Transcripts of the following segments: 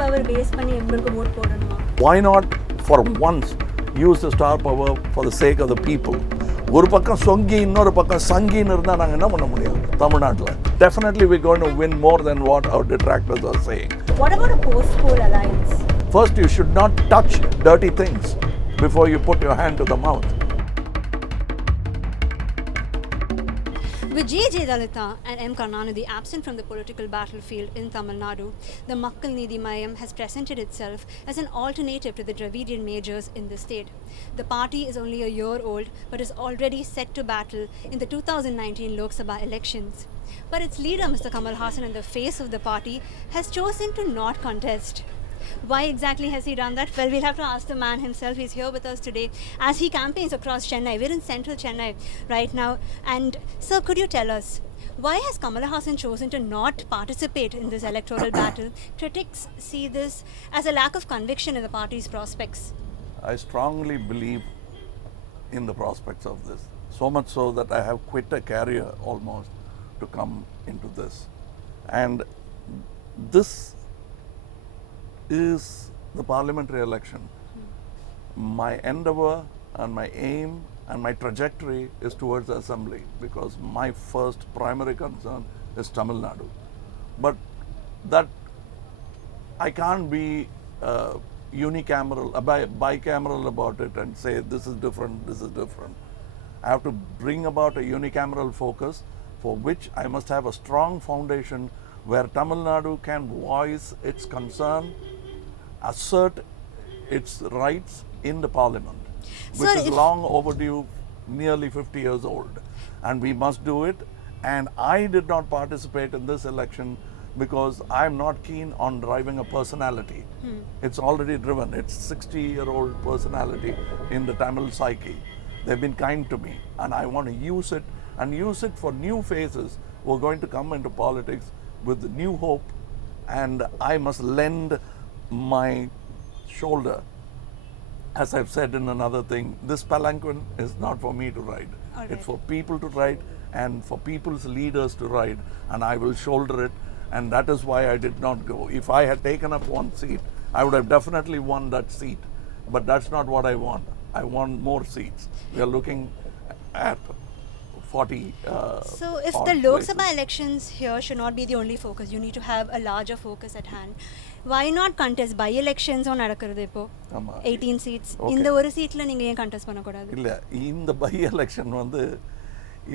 power base பண்ணி எங்களுக்கு vote போடணுமா? Why not for once use the star power for the sake of the people? ஒரு பக்கம் சொங்கி இன்னொரு பக்கம் சங்கின்னு இருந்தால் நாங்கள் என்ன பண்ண முடியும் தமிழ்நாட்டில்? Definitely we're going to win more than what our detractors are saying. What about a post-poll alliance? First, you should not touch dirty things before you put your hand to the mouth. With J. Jayalalitha and M. Karunanidhi absent from the political battlefield in Tamil Nadu, the Makkal Needhi Mayam has presented itself as an alternative to the Dravidian majors in the state. The party is only a year old but is already set to battle in the 2019 Lok Sabha elections. But its leader, Mr. Kamal Haasan, in the face of the party, has chosen to not contest. Why exactly has he done that? Well, we'll have to ask the man himself. He's here with us today as he campaigns across Chennai. We're in central Chennai right now. And sir, could you tell us, why has Kamal Haasan chosen to not participate in this electoral battle? Critics see this as a lack of conviction in the party's prospects. I strongly believe in the prospects of this. So much so that I have quit a career almost to come into this. And this is the parliamentary election. My endeavor and my aim and my trajectory is towards the assembly because my first primary concern is Tamil Nadu. But that I can't be unicameral, bicameral about it and say this is different, this is different. I have to bring about a unicameral focus for which I must have a strong foundation where Tamil Nadu can voice its concern, assert its rights in the parliament, which is long overdue, nearly 50 years old. And we must do it. And I did not participate in this election because I'm not keen on driving a personality. It's already driven. It's 60-year-old personality in the Tamil psyche. They've been kind to me and I want to use it and use it for new faces who are going to come into politics with new hope, and I must lend my shoulder. As I've said in another thing, this palanquin is not for me to ride. Right. It's for people to ride and for people's leaders to ride, and I will shoulder it, and that is why I did not go. If I had taken up one seat, I would have definitely won that seat, but that's not what I want. I want more seats. We are looking at 40 So if the Lok Sabha elections here should not be the only focus, you need to have a larger focus at hand. Why not contest by-elections on நடக்கிறது இப்போ 18 seats? இந்த ஒரு சீட்ல நீங்க ஏன் contest பண்ணக்கூடாது? இல்ல, இந்த by-election வந்து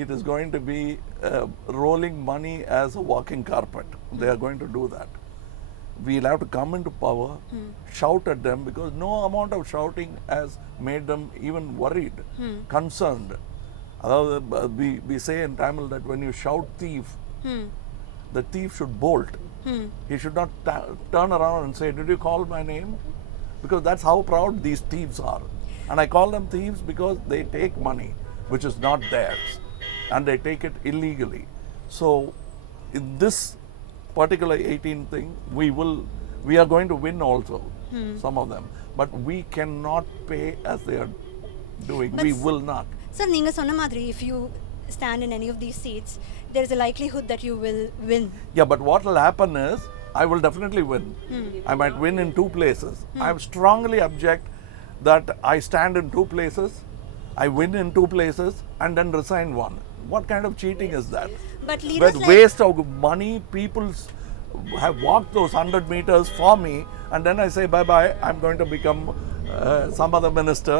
it is going to be rolling money as a walking carpet. They are going to do that. We'll have to come into power, shout at them because no amount of shouting has made them even worried, concerned. We say in Tamil that when you shout thief, the thief should bolt. He should not turn around and say, did you call my name? Because that's how proud these thieves are. And I call them thieves because they take money which is not theirs and they take it illegally. So in this particular 18 thing, we are going to win also, some of them. But we cannot pay as they are doing. We will not. Sir, நீங்க சொன்ன மாதிரி if you stand in any of these seats, there is a likelihood that you will win. Yeah, but what will happen is I will definitely win. I might win in two places. I strongly object that I stand in two places, I win in two places and then resign one. What kind of cheating is that? But leaders with waste of money, people have walked those 100 meters for me and then I say bye-bye, I'm going to become some other minister.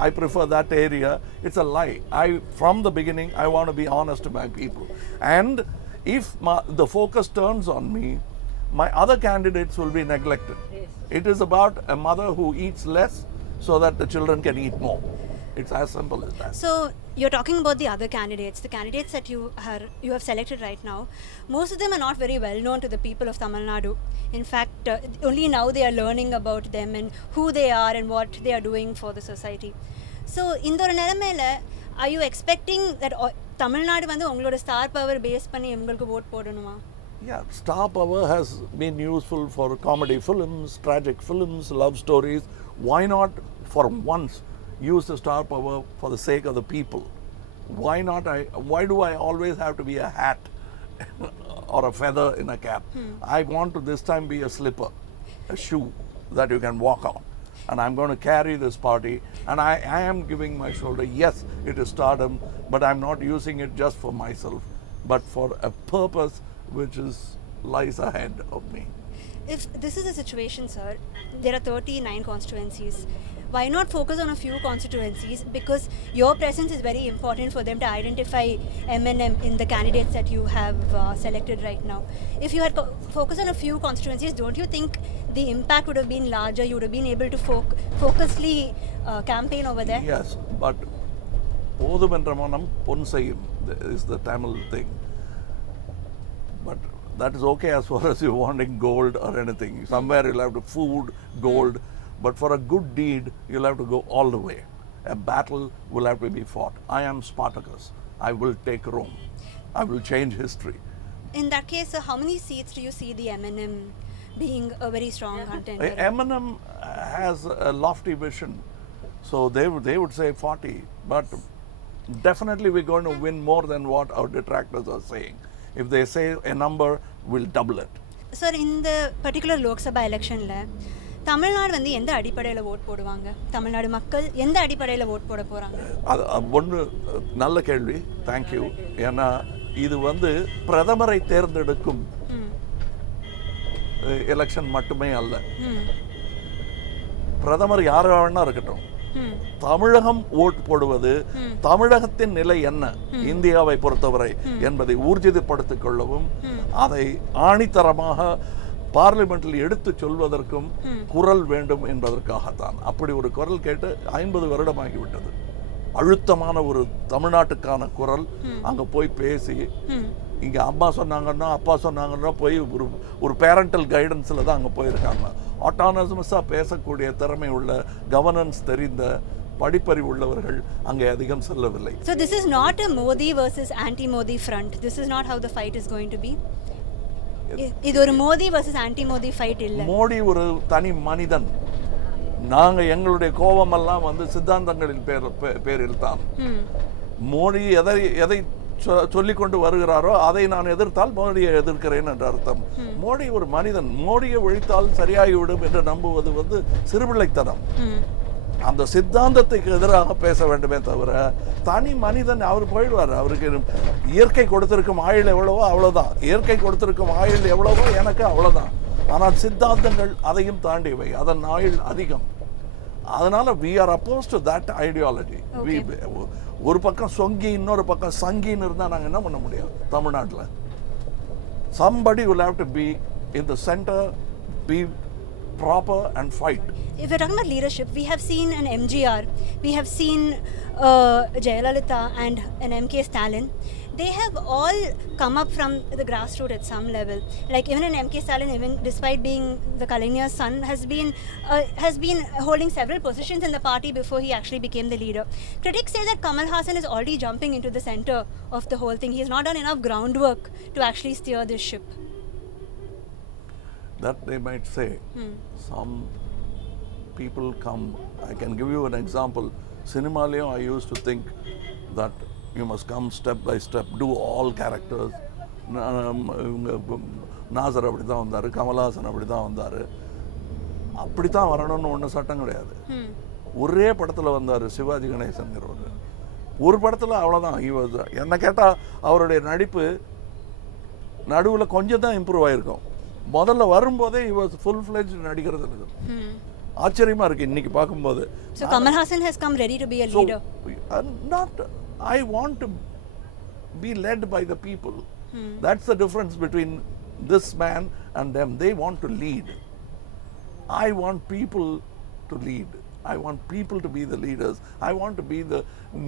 I prefer that area. It's a lie. From the beginning, I want to be honest to my people. And if the focus turns on me, my other candidates will be neglected. Yes. It is about a mother who eats less so that the children can eat more. It's as simple as that. So you're talking about the other candidates, the candidates that you have selected right now. Most of them are not very well known to the people of Tamil Nadu. In fact, only now they are learning about them and who they are and what they are doing for the society. So இந்த ஒரு நிலைமையில are you expecting that Tamil Nadu வந்து உங்களோட star power base பண்ணி உங்களுக்கு vote போடணுமா? Yeah, star power has been useful for comedy films, tragic films, love stories. Why not for once use the star power for the sake of the people? Why do I always have to be a hat or a feather in a cap? I want to this time be a slipper. a shoe that you can walk on. And I'm going to carry this party, and I am giving my shoulder. Yes, it is stardom, but I'm not using it just for myself, but for a purpose which lies ahead of me. If this is the situation, sir, there are 39 constituencies. Why not focus on a few constituencies? Because your presence is very important for them to identify M&M in the candidates that you have selected right now. If you had focused on a few constituencies, don't you think the impact would have been larger? You would have been able to focusly campaign over there? Yes, but Podumendramanam Ponsayum is the Tamil thing. But that is okay as far as you're wanting gold or anything. Somewhere you'll have to food, gold. But for a good deed, you'll have to go all the way. A battle will have to be fought. I am Spartacus. I will take Rome. I will change history. In that case, how many seats do you see the M&M being a very strong contender? M&M has a lofty vision. So they would say 40. But definitely we're going to win more than what our detractors are saying. If they say a number, we'll double it. Sir, in the particular Lok Sabha election, Tamil Nadu வந்து எந்த அடிப்படையில் vote போடுவாங்க? தமிழ்நாடு மக்கள் எந்த அடிப்படையில் vote போட போறாங்க? ஒன்று நல்ல கேள்வி, தேங்க்யூ. ஏன்னா இது வந்து பிரதமரை தேர்ந்தெடுக்கும் எலெக்ஷன் மட்டுமே அல்ல. பிரதமர் யாரா வேணா இருக்கட்டும், தமிழகம் ஓட் போடுவது தமிழகத்தின் நிலை என்ன இந்தியாவை பொறுத்தவரை என்பதை ஊர்ஜிதப்படுத்திக் கொள்ளவும், அதை ஆணித்தரமாக பார்லிமெண்டில் எடுத்து சொல்வதற்கும் குரல் வேண்டும் என்பதற்காகத்தான். அப்படி ஒரு குரல் கேட்டு 50 வருடமாகிவிட்டது. அழுத்தமான ஒரு தமிழ்நாட்டுக்கான குரல் அங்க போய் பேசி, இங்க அம்மா சொன்னாங்கன்னா அப்பா சொன்னாங்கன்னா போய் ஒரு பேரண்டல் கைடன்ஸ்ல தான் அங்க போயிருக்காங்க. ஆட்டானமஸா பேசக்கூடிய திறமை உள்ள, கவர்னன்ஸ் தெரிந்த, படிப்பறிவு உள்ளவர்கள் அங்கே அதிகம் செல்லவில்லை. So this is not a Modi versus anti-Modi front. This is not how the fight is going to be. இது ஒரு மோடி versus anti-Modi fight இல்ல. மோடி ஒரு தனி மனிதன். நாங்க எங்களுடைய கோபமெல்லாம் வந்து சித்தாந்தங்களின் பேரில் தான். மோடி எதை சொல்லிக் கொண்டு வருகிறாரோ அதை நான் எதிர்த்தால் மோடியை எதிர்க்கிறேன் என்ற அர்த்தம். மோடி ஒரு மனிதன். மோடியை ஒழித்தால் சரியாகிவிடும் என்று நம்புவது வந்து சிறுபிள்ளைத்தனம். அந்த சித்தாந்தத்துக்கு எதிராக பேச வேண்டுமே தவிர, தனி மனிதன் அவர் போயிடுவார். அவருக்கு இயற்கை கொடுத்திருக்கும் ஆயுள் எவ்வளவோ அவ்வளவுதான். இயற்கை கொடுத்திருக்கும் ஆயுள் எவ்வளவோ எனக்கு அவ்வளவுதான். ஆனால் சித்தாந்தங்கள் அதையும் தாண்டியவை, அதன் ஆயுள் அதிகம். அதனால we are opposed to that ideology. ஒரு பக்கம் சொங்கி, இன்னொரு பக்கம் சங்கின்னு இருந்தா நாங்க என்ன பண்ண முடியும் தமிழ்நாட்டில்? Somebody will have to be in the center, be proper and fight. If we're talking about leadership, we have seen an MGR, we have seen Jayalalitha and an MK Stalin. They have all come up from the grassroots at some level. Like even an MK Stalin, even despite being the Kalinya's son, has been holding several positions in the party before he actually became the leader. Critics say that Kamal Haasan is already jumping into the center of the whole thing. He has not done enough groundwork to actually steer this ship. That they might say. Some people come. I can give you an example. Cinemalayum, I used to think that you must come step by step, do all characters. Nazar அப்படிதான் வந்தாரு, கமல்ஹாசன் அப்படிதான் வந்தாரு. அப்படித்தான் வரணும்னு ஒன்றும் சட்டம் கிடையாது. ஒரே படத்தில் வந்தார் சிவாஜி கணேசன்கிறவர். ஒரு படத்தில் அவ்வளோதான். என்ன கேட்டால் அவருடைய நடிப்பு நடுவில் கொஞ்சம் தான் இம்ப்ரூவ் ஆகிருக்கும். முதல்ல வரும்போதே he was full fledged நடிக்கிறது. ஆச்சரியமா இருக்கு இன்னைக்கு பார்க்கும்போது. So Kamal Haasan has come ready to be a leader. I want to be led by the people. That's the difference between this man and them. They want to lead. I want people to lead. I want people to be the leaders. I want to be the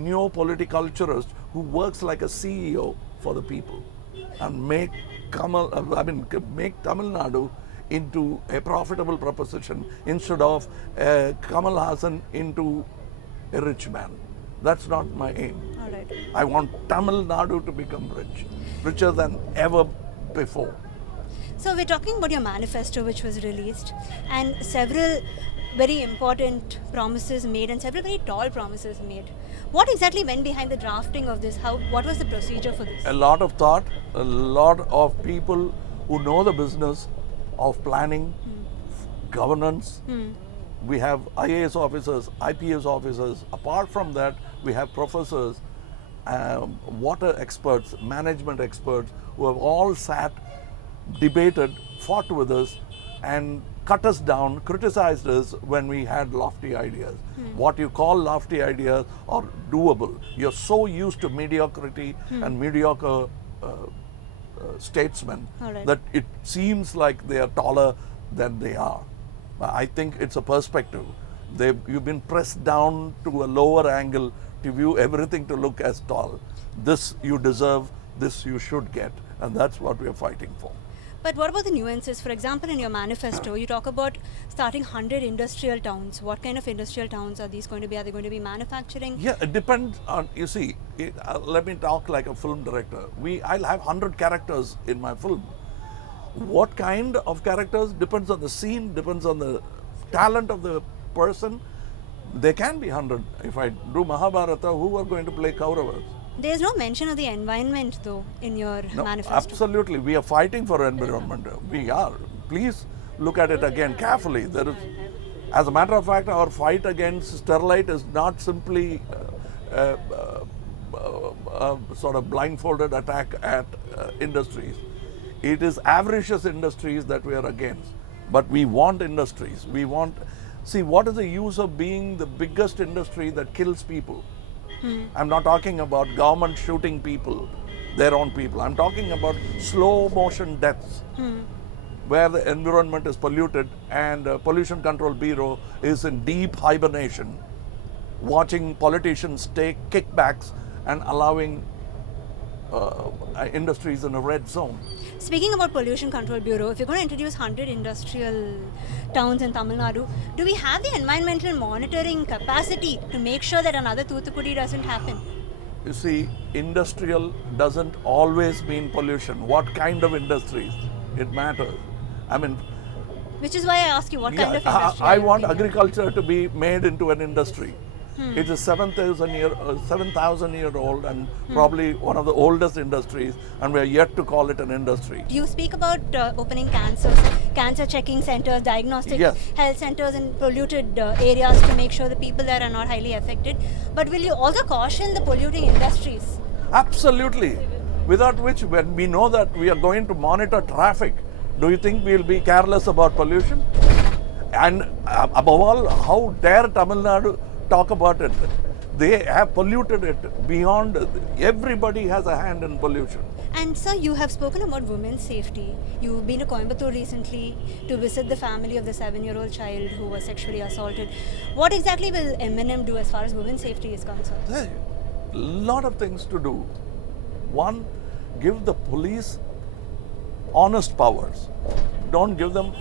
neo-politicalturist who works like a CEO for the people and make Tamil Nadu into a profitable proposition instead of Kamal Haasan into a rich man. That's not my aim. All right. I want Tamil Nadu to become rich, richer than ever before. So we're talking about your manifesto, which was released, and several very important promises made and several very tall promises made. What exactly went behind the drafting of this? What was the procedure for this? A lot of thought, a lot of people who know the business of planning, governance. We have IAS officers, IPS officers. Apart from that, we have professors, water experts, management experts who have all sat, debated, fought with us, and cut us down, criticized us when we had lofty ideas. What you call lofty ideas are doable. You're so used to mediocrity and mediocre statesmen that it seems like they are taller than they are. I think it's a perspective. You've been pressed down to a lower angle to view everything to look as tall. This you deserve, this you should get, and that's what we are fighting for. But what about the nuances? For example, in your manifesto, you talk about starting 100 industrial towns. What kind of industrial towns are these going to be? Are they going to be manufacturing? Yeah, it depends on, you see, let me talk like a film director. I'll have 100 characters in my film. What kind of characters depends on the scene, depends on the talent of the person. There can be 100. If I do Mahabharata, who are going to play Kauravas? There is no mention of the environment, though, in your manifesto. Absolutely. We are fighting for environment. We are. Please look at it again carefully. There is, as a matter of fact, our fight against Sterlite is not simply a sort of blindfolded attack at industries. It is avaricious industries that we are against. But we want industries. We want. See, what is the use of being the biggest industry that kills people? I'm not talking about government shooting people, their own people. I'm talking about slow motion deaths where the environment is polluted and Pollution Control Bureau is in deep hibernation, watching politicians take kickbacks and allowing industries in a red zone. Speaking about Pollution Control Bureau, if you're going to introduce 100 industrial towns in Tamil Nadu, do we have the environmental monitoring capacity to make sure that another Thoothukudi doesn't happen? You see, industrial doesn't always mean pollution. What kind of industries? It matters. I mean, which is why I ask you what kind of industry. I want agriculture to be made into an industry. It is 7,000-year-old and probably one of the oldest industries, and we are yet to call it an industry. You speak about opening cancer checking centers, diagnostic health centers in polluted areas to make sure the people there are not highly affected. But will you also caution the polluting industries? Absolutely. Without which, when we know that we are going to monitor traffic, do you think we will be careless about pollution? And above all, how dare Tamil Nadu talk about it? They have polluted it beyond. Everybody has a hand in pollution. And sir, you have spoken about women's safety. You've been to Coimbatore recently to visit the family of the 7-year-old child who was sexually assaulted. What exactly will M&M do as far as women's safety is concerned? There are a lot of things to do. One, give the police honest powers. Don't give them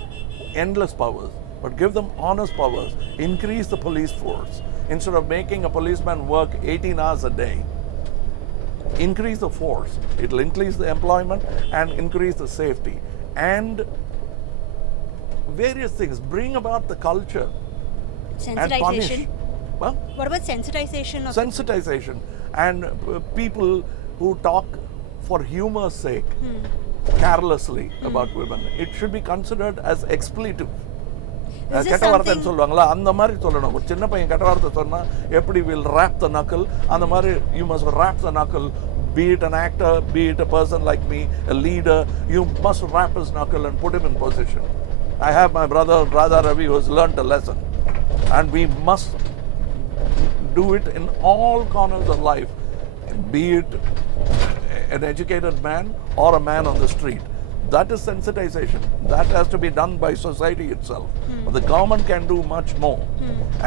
endless powers, but give them honest powers. Increase the police force. Instead of making a policeman work 18 hours a day, increase the force. It will increase the employment and increase the safety. And various things. Bring about the culture. And punish. Well, what about sensitization? Sensitization. And people who talk for humor's sake, carelessly about women. It should be considered as expletive. கெட்ட வார்த்தைன்னு சொல்லுவாங்களா அந்த மாதிரி சொல்லணும். ஒரு சின்ன பையன் கெட்ட வார்த்தை சொன்னா எப்படி will rap the knuckle, அந்த மாதிரி you must rap the knuckle. Be it an actor, be it a person like me, a leader, you must rap his knuckle and put him in position. I have my brother Radha Ravi who has learnt a lesson, and we must do it in all corners of life, be it an educated man or a man on the street. That is sensitization. That has to be done by society itself. But the government can do much more.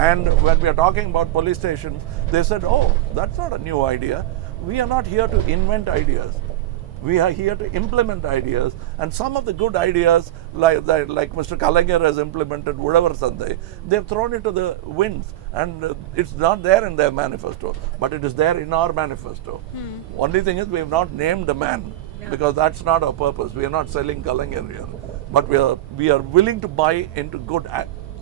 And when we are talking about police stations, they said, oh, that's not a new idea. We are not here to invent ideas. We are here to implement ideas. And some of the good ideas, like Mr. Kalaignar has implemented Udavar Sandai, they've thrown it to the winds. And it's not there in their manifesto, but it is there in our manifesto. Only thing is we have not named the man. Because that's not our purpose. We are not selling Kalaignar here. But we are willing to buy into good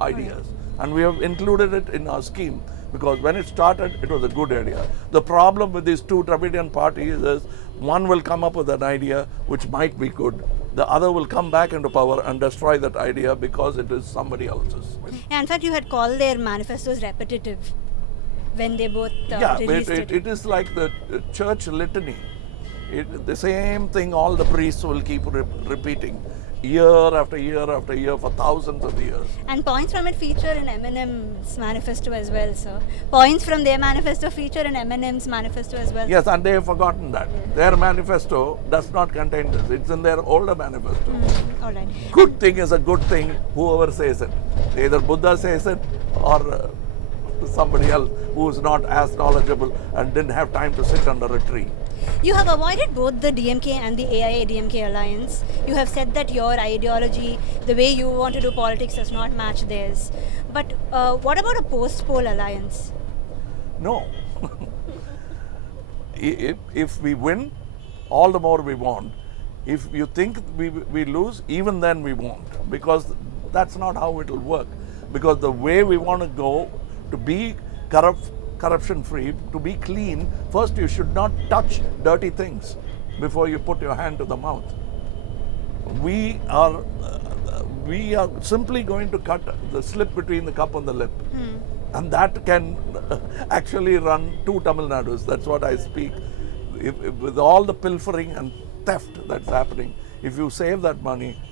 ideas. And we have included it in our scheme. Because when it started, it was a good idea. The problem with these two Dravidian parties is One will come up with an idea which might be good. The other will come back into power and destroy that idea because it is somebody else's. Yeah, in fact, you had called their manifestos repetitive when they both released it is like the church litany. The same thing all the priests will keep repeating year after year after year for thousands of years. And points from it feature in Eminem's manifesto as well, sir. Points from their manifesto feature in Eminem's manifesto as well. Yes, and they have forgotten that. Their manifesto does not contain this. It's in their older manifesto. All right. Good thing is a good thing, whoever says it. Either Buddha says it or somebody else who is not as knowledgeable and didn't have time to sit under a tree. You have avoided both the DMK and the AIA-DMK alliance. You have said that your ideology, the way you want to do politics, does not match theirs. But what about a post-poll alliance? No. If we win, all the more we want. If you think we lose, even then we won't. Because that's not how it will work. Because the way we want to go, to be corruption free, to be clean, first you should not touch dirty things before you put your hand to the mouth. We are simply going to cut the slip between the cup and the lip. And that can actually run two Tamil Nadus. That's what I speak. With all the pilfering and theft that's happening, if you save that money,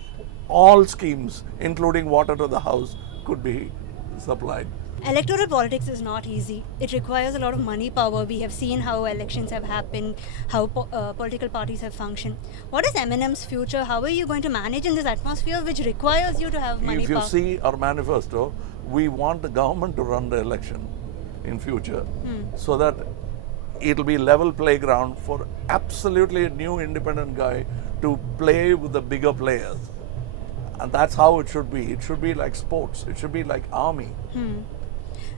all schemes, including water to the house, could be supplied. Electoral politics is not easy. It requires a lot of money power. We have seen how elections have happened, how political parties have functioned. What is Eminem's future? How are you going to manage in this atmosphere which requires you to have money power? If you see our manifesto, we want the government to run the election in future so that it'll be level playground for absolutely a new independent guy to play with the bigger players. And that's how it should be. It should be like sports. It should be like army.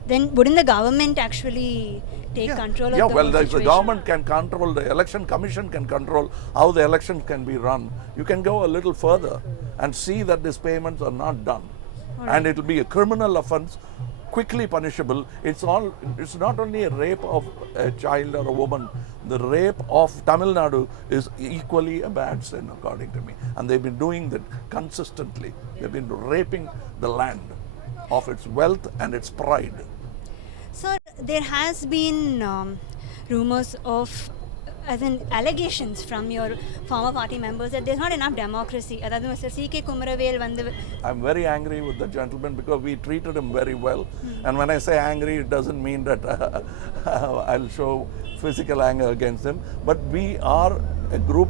Then wouldn't the government actually take control of the whole situation? The government can control, the election commission can control how the election can be run. You can go a little further and see that these payments are not done. Right. And it will be a criminal offense, quickly punishable. It's not only a rape of a child or a woman. The rape of Tamil Nadu is equally a bad sin, according to me. And they've been doing that consistently. They've been raping the land of its wealth and its pride. Sir, there has been rumors of, as in allegations from your former party members that there's not enough democracy. I'm very angry with the gentleman because we treated him very well. And when I say angry, it doesn't mean that I'll show physical anger against him. But we are a group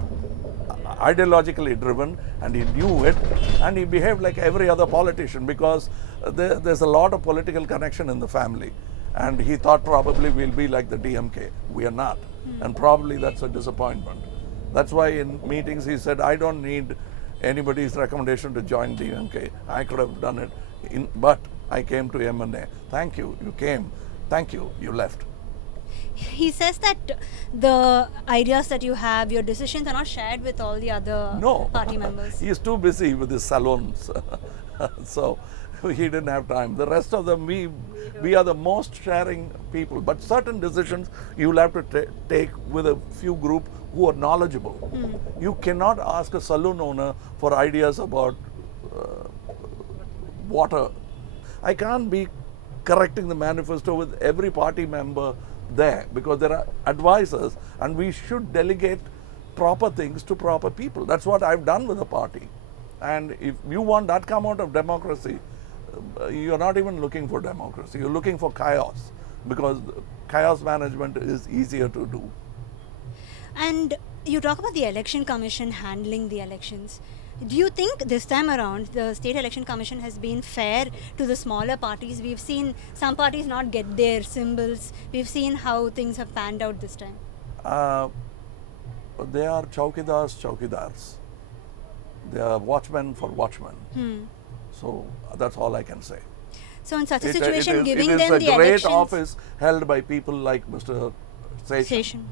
ideologically driven, and he knew it, and he behaved like every other politician because there's a lot of political connection in the family. And he thought probably we'll be like the DMK. We are not. And probably that's a disappointment. That's why in meetings he said, I don't need anybody's recommendation to join DMK. I could have done it, but I came to M&A. Thank you, you came. Thank you, you left. He says that the ideas that you have, your decisions are not shared with all the other party members. He is too busy with his salons. So he didn't have time. The rest of them, we are the most sharing people. But certain decisions you will have to take with a few group who are knowledgeable. You cannot ask a saloon owner for ideas about water. I can't be correcting the manifesto with every party member there because there are advisors, and we should delegate proper things to proper people. That's what I've done with the party. And if you want that come out of democracy, you're not even looking for democracy. You're looking for chaos, because chaos management is easier to do. And you talk about the election commission handling the elections. Do you think this time around the State Election Commission has been fair to the smaller parties? We've seen some parties not get their symbols. We've seen how things have panned out this time. They are chowkidars. They are watchmen for watchmen. So that's all I can say. So in such a situation, giving them the elections... It is a great office held by people like Mr. Seshan,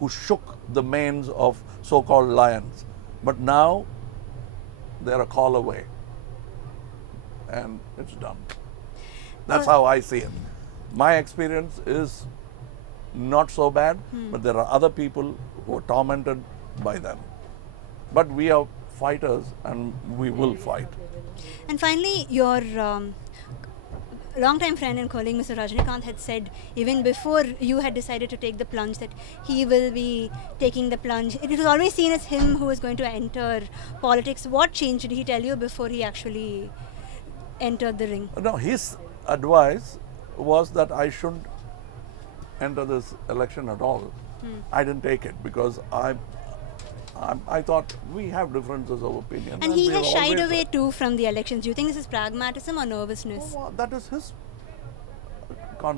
who shook the manes of so-called lions. But now, they're a call away. And it's done. That's how I see it. My experience is not so bad, but there are other people who are tormented by them. But we are fighters and we will fight. And finally, your long-time friend and colleague, Mr. Rajnikant, had said even before you had decided to take the plunge that he will be taking the plunge. It was always seen as him who was going to enter politics. What change did he tell you before he actually entered the ring? No, his advice was that I shouldn't enter this election at all. I didn't take it because I thought we have differences of opinion. And he we has have shied always- away too from the elections. Do you think this is pragmatism or nervousness? Well, that is his.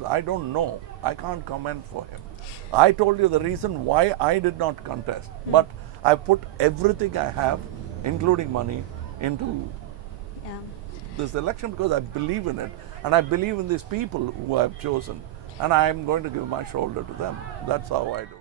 I don't know. I can't comment for him. I told you the reason why I did not contest, but I put everything I have, including money, into Yeah. this election because I believe in it and I believe in these people who I have chosen, and I am going to give my shoulder to them. That's how I do.